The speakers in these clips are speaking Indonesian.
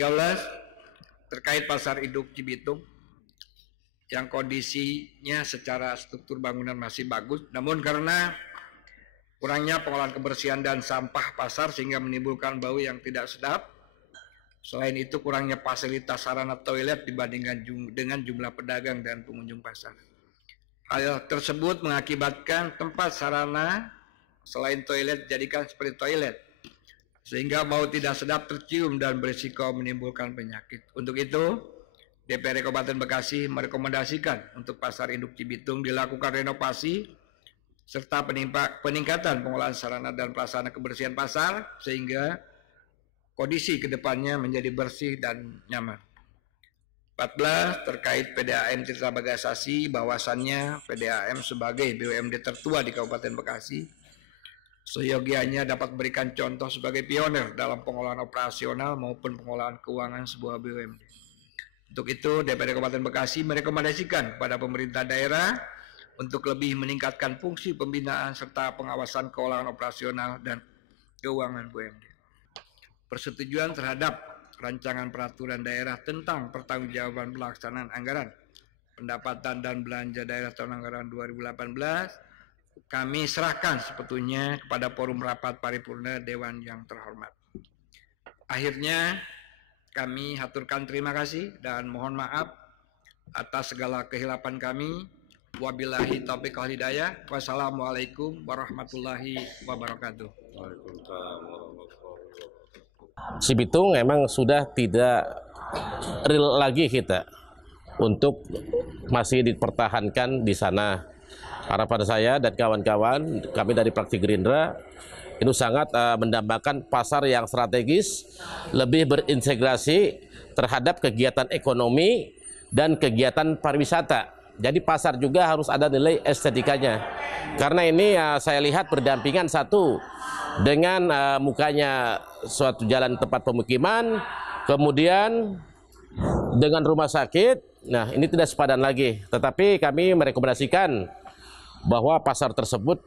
13 terkait pasar induk Cibitung yang kondisinya secara struktur bangunan masih bagus, namun karena kurangnya pengolahan kebersihan dan sampah pasar sehingga menimbulkan bau yang tidak sedap. Selain itu kurangnya fasilitas sarana toilet dibandingkan dengan jumlah pedagang dan pengunjung pasar. Hal tersebut mengakibatkan tempat sarana selain toilet dijadikan seperti toilet, sehingga bau tidak sedap tercium dan berisiko menimbulkan penyakit. Untuk itu, DPRD Kabupaten Bekasi merekomendasikan untuk pasar induk Cibitung dilakukan renovasi serta peningkatan pengolahan sarana dan prasarana kebersihan pasar sehingga kondisi kedepannya menjadi bersih dan nyaman. 14 terkait PDAM Tirta Bagasasi, bahwasannya PDAM sebagai BUMD tertua di Kabupaten Bekasi seyogianya dapat memberikan contoh sebagai pionir dalam pengolahan operasional maupun pengolahan keuangan sebuah BUMD. Untuk itu, DPRD Kabupaten Bekasi merekomendasikan kepada pemerintah daerah untuk lebih meningkatkan fungsi pembinaan serta pengawasan keuangan operasional dan keuangan BUMD. Persetujuan terhadap rancangan peraturan daerah tentang pertanggungjawaban pelaksanaan anggaran pendapatan dan belanja daerah tahun anggaran 2018 kami serahkan sebetulnya kepada forum rapat paripurna Dewan yang terhormat. Akhirnya kami haturkan terima kasih dan mohon maaf atas segala kehilapan kami. Wabillahi taufiq wal hidayah. Wassalamualaikum warahmatullahi wabarakatuh. Cibitung memang sudah tidak real lagi kita untuk masih dipertahankan di sana. Harapan saya dan kawan-kawan kami dari fraksi Gerindra ini sangat mendambakan pasar yang strategis, lebih berintegrasi terhadap kegiatan ekonomi dan kegiatan pariwisata. Jadi pasar juga harus ada nilai estetikanya. Karena ini saya lihat berdampingan satu dengan mukanya suatu jalan tempat pemukiman, kemudian dengan rumah sakit. Nah, ini tidak sepadan lagi. Tetapi kami merekomendasikan bahwa pasar tersebut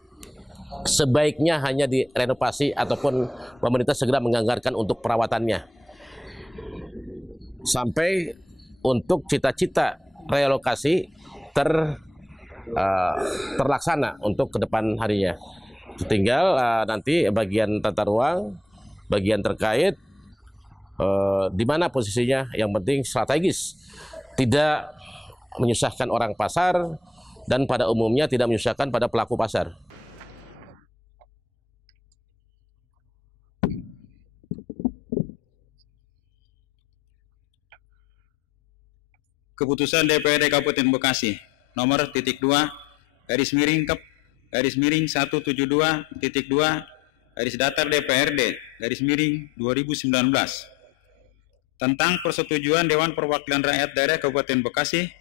sebaiknya hanya direnovasi ataupun pemerintah segera menganggarkan untuk perawatannya sampai untuk cita-cita relokasi terlaksana untuk ke depan harinya. Tinggal nanti bagian tata ruang, bagian terkait di mana posisinya, yang penting strategis, tidak menyusahkan orang pasar dan pada umumnya tidak menyusahkan pada pelaku pasar. Keputusan DPRD Kabupaten Bekasi nomor .2 garis miring 172.2 garis datar DPRD garis miring 2019 tentang persetujuan Dewan Perwakilan Rakyat Daerah Kabupaten Bekasi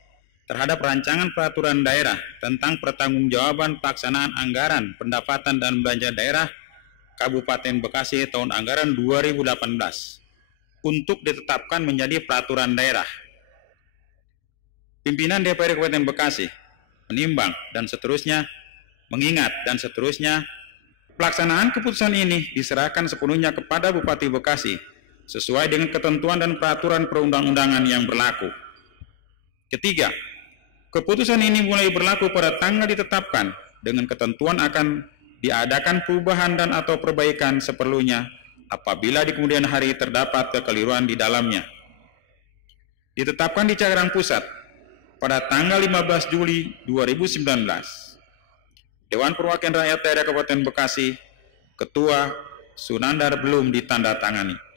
terhadap rancangan peraturan daerah tentang pertanggungjawaban pelaksanaan anggaran pendapatan dan belanja daerah Kabupaten Bekasi tahun anggaran 2018 untuk ditetapkan menjadi peraturan daerah. Pimpinan DPRD Kabupaten Bekasi menimbang dan seterusnya, mengingat dan seterusnya, pelaksanaan keputusan ini diserahkan sepenuhnya kepada Bupati Bekasi sesuai dengan ketentuan dan peraturan perundang-undangan yang berlaku. Ketiga, keputusan ini mulai berlaku pada tanggal ditetapkan dengan ketentuan akan diadakan perubahan dan atau perbaikan seperlunya apabila di kemudian hari terdapat kekeliruan di dalamnya. Ditetapkan di Cikarang Pusat pada tanggal 15 Juli 2019. Dewan Perwakilan Rakyat Daerah Kabupaten Bekasi, Ketua Sunandar belum ditandatangani.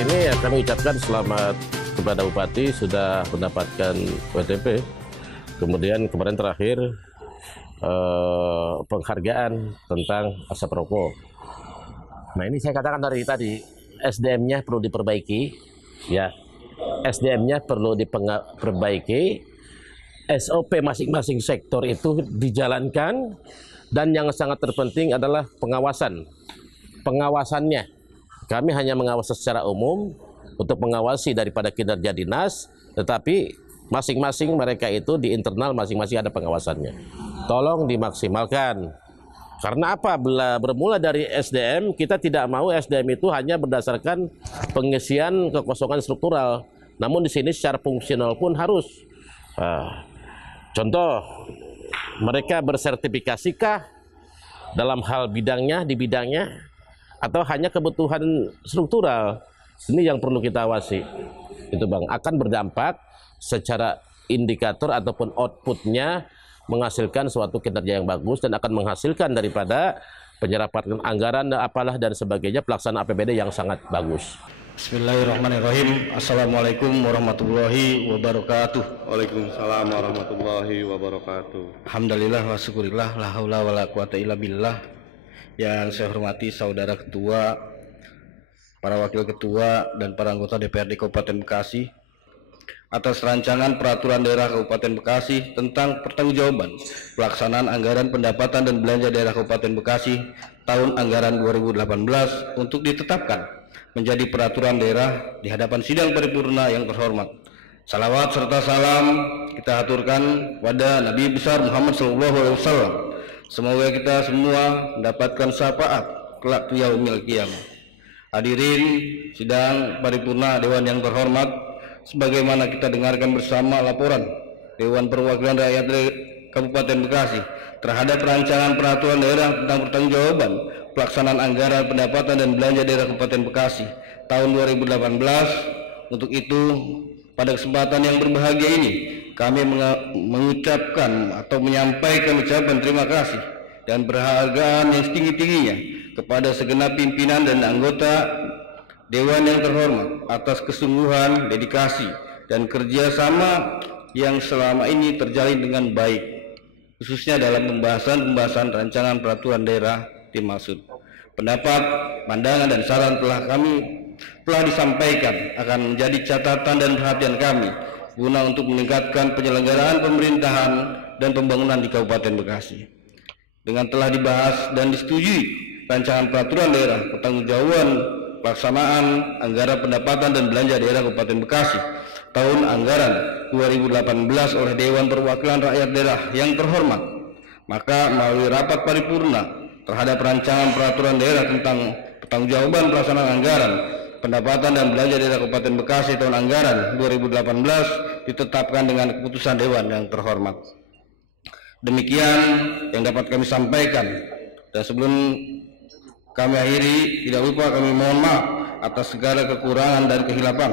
Ini ya kami ucapkan selamat kepada Bupati sudah mendapatkan WTP. Kemudian kemarin terakhir penghargaan tentang asap rokok. Nah ini saya katakan dari tadi SDM-nya perlu diperbaiki, ya SDM-nya perlu diperbaiki, SOP masing-masing sektor itu dijalankan, dan yang sangat terpenting adalah pengawasannya. Kami hanya mengawasi secara umum untuk mengawasi daripada kinerja dinas, tetapi masing-masing mereka itu di internal masing-masing ada pengawasannya. Tolong dimaksimalkan. Karena apa? Bermula dari SDM, kita tidak mau SDM itu hanya berdasarkan pengisian kekosongan struktural. Namun di sini secara fungsional pun harus. Contoh, mereka bersertifikasikah dalam hal bidangnya, di bidangnya, atau hanya kebutuhan struktural? Ini yang perlu kita awasi. Itu Bang, akan berdampak secara indikator ataupun outputnya menghasilkan suatu kinerja yang bagus dan akan menghasilkan daripada penyerapan anggaran apalah dan sebagainya, pelaksanaan APBD yang sangat bagus. Bismillahirrahmanirrahim. Assalamualaikum warahmatullahi wabarakatuh. Waalaikumsalam warahmatullahi wabarakatuh. Alhamdulillah wa syukurillah, la haula wa la quwata illa billah. Yang saya hormati saudara ketua, para wakil ketua, dan para anggota DPRD Kabupaten Bekasi, atas rancangan peraturan daerah Kabupaten Bekasi tentang pertanggungjawaban pelaksanaan anggaran pendapatan dan belanja daerah Kabupaten Bekasi tahun anggaran 2018 untuk ditetapkan menjadi peraturan daerah di hadapan sidang paripurna yang terhormat. Salawat serta salam kita aturkan pada Nabi besar Muhammad SAW. Semoga kita semua mendapatkan syafaat kelak yaumil qiyamah. Hadirin sidang paripurna Dewan yang terhormat, sebagaimana kita dengarkan bersama laporan Dewan Perwakilan Rakyat Kabupaten Bekasi terhadap rancangan peraturan daerah tentang pertanggungjawaban pelaksanaan anggaran pendapatan dan belanja daerah Kabupaten Bekasi tahun 2018. Untuk itu, pada kesempatan yang berbahagia ini, kami mengucapkan atau menyampaikan ucapan terima kasih dan penghargaan yang setinggi-tingginya kepada segenap pimpinan dan anggota Dewan yang terhormat atas kesungguhan, dedikasi, dan kerjasama yang selama ini terjalin dengan baik, khususnya dalam pembahasan rancangan peraturan daerah dimaksud. Pendapat, pandangan, dan saran telah disampaikan akan menjadi catatan dan perhatian kami guna untuk meningkatkan penyelenggaraan pemerintahan dan pembangunan di Kabupaten Bekasi. Dengan telah dibahas dan disetujui rancangan peraturan daerah pertanggungjawaban pelaksanaan anggaran pendapatan dan belanja daerah Kabupaten Bekasi tahun anggaran 2018 oleh Dewan Perwakilan Rakyat Daerah yang terhormat, maka melalui rapat paripurna terhadap rancangan peraturan daerah tentang pertanggungjawaban pelaksanaan anggaran pendapatan dan belanja daerah Kabupaten Bekasi tahun anggaran 2018 ditetapkan dengan keputusan Dewan yang terhormat. Demikian yang dapat kami sampaikan, dan sebelum kami akhiri, tidak lupa kami mohon maaf atas segala kekurangan dan kehilapan.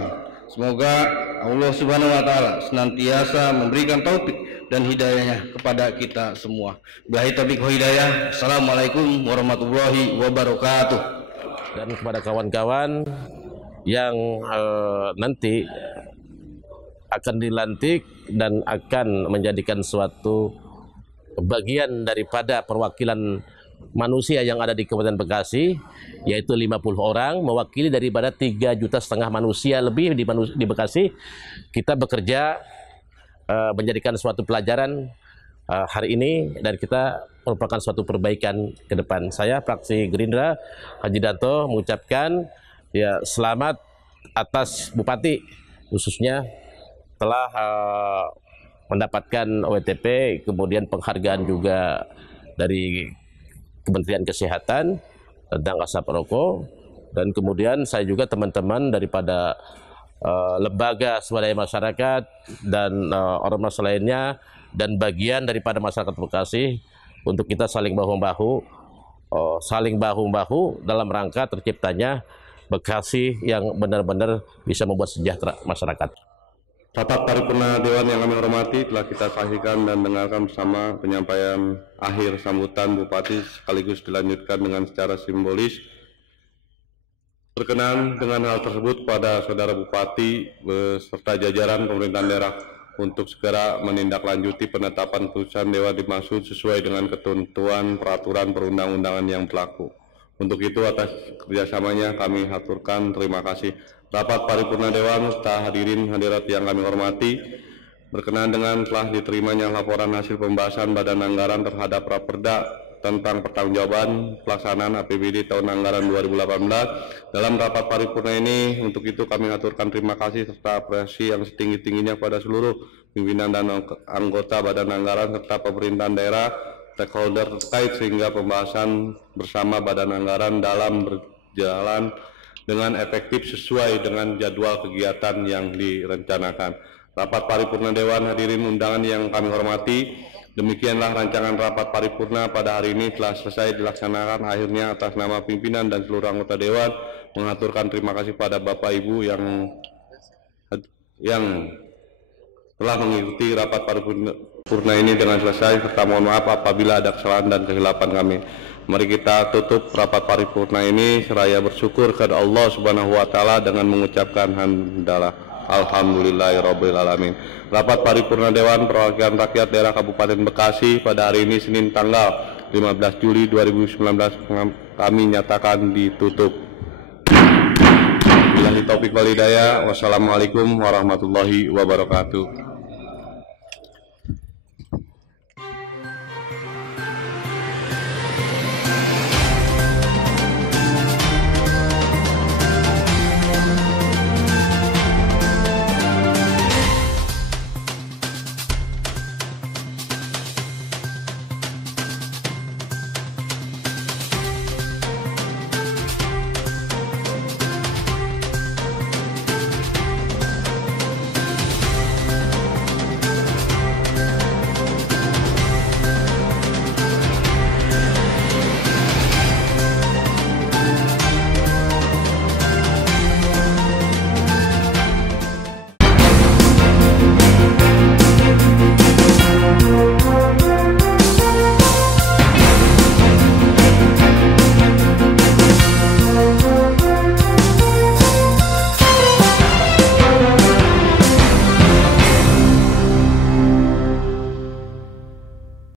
Semoga Allah Subhanahu wa Ta'ala senantiasa memberikan taufik dan hidayahnya kepada kita semua. Billahi taufiq wa hidayah. Assalamualaikum warahmatullahi wabarakatuh. Dan kepada kawan-kawan yang nanti akan dilantik dan akan menjadikan suatu bagian daripada perwakilan manusia yang ada di Kabupaten Bekasi, yaitu 50 orang mewakili daripada 3,5 juta manusia lebih di Bekasi. Kita bekerja menjadikan suatu pelajaran hari ini, dan kita merupakan suatu perbaikan ke depan. Saya fraksi Gerindra Haji Danto mengucapkan ya selamat atas Bupati, khususnya telah mendapatkan OWTP, kemudian penghargaan juga dari Kementerian Kesehatan tentang asap rokok, dan kemudian saya juga teman-teman daripada lembaga swadaya masyarakat dan ormas lainnya dan bagian daripada masyarakat Bekasi untuk kita saling bahu-membahu dalam rangka terciptanya Bekasi yang benar-benar bisa membuat sejahtera masyarakat. Rapat paripurna Dewan yang kami hormati telah kita saksikan dan dengarkan bersama penyampaian akhir sambutan Bupati sekaligus dilanjutkan dengan secara simbolis. Berkenan dengan hal tersebut pada Saudara Bupati beserta jajaran pemerintahan daerah untuk segera menindaklanjuti penetapan putusan Dewan dimaksud sesuai dengan ketentuan peraturan perundang-undangan yang berlaku. Untuk itu atas kerjasamanya kami haturkan terima kasih. Rapat paripurna Dewan serta hadirin hadirat yang kami hormati, Berkenaan dengan telah diterimanya laporan hasil pembahasan Badan Anggaran terhadap Raperda tentang pertanggungjawaban pelaksanaan APBD tahun anggaran 2018. Dalam rapat paripurna ini, untuk itu kami aturkan terima kasih serta apresiasi yang setinggi-tingginya pada seluruh pimpinan dan anggota Badan Anggaran serta pemerintahan daerah, stakeholder terkait sehingga pembahasan bersama Badan Anggaran dalam berjalan dengan efektif sesuai dengan jadwal kegiatan yang direncanakan. Rapat paripurna Dewan, hadirin undangan yang kami hormati, demikianlah rancangan rapat paripurna pada hari ini telah selesai dilaksanakan. Akhirnya atas nama pimpinan dan seluruh anggota Dewan mengaturkan terima kasih pada Bapak Ibu yang telah mengikuti rapat paripurna ini dengan selesai, serta mohon maaf apabila ada kesalahan dan kehilapan kami. Mari kita tutup rapat paripurna ini seraya bersyukur kepada Allah Subhanahu wa taala dengan mengucapkan hamdalah. Alhamdulillahirabbil alamin. Rapat paripurna Dewan Perwakilan Rakyat Daerah Kabupaten Bekasi pada hari ini Senin tanggal 15 Juli 2019 kami nyatakan ditutup. Billahi taufik wal hidayah. Wassalamualaikum warahmatullahi wabarakatuh.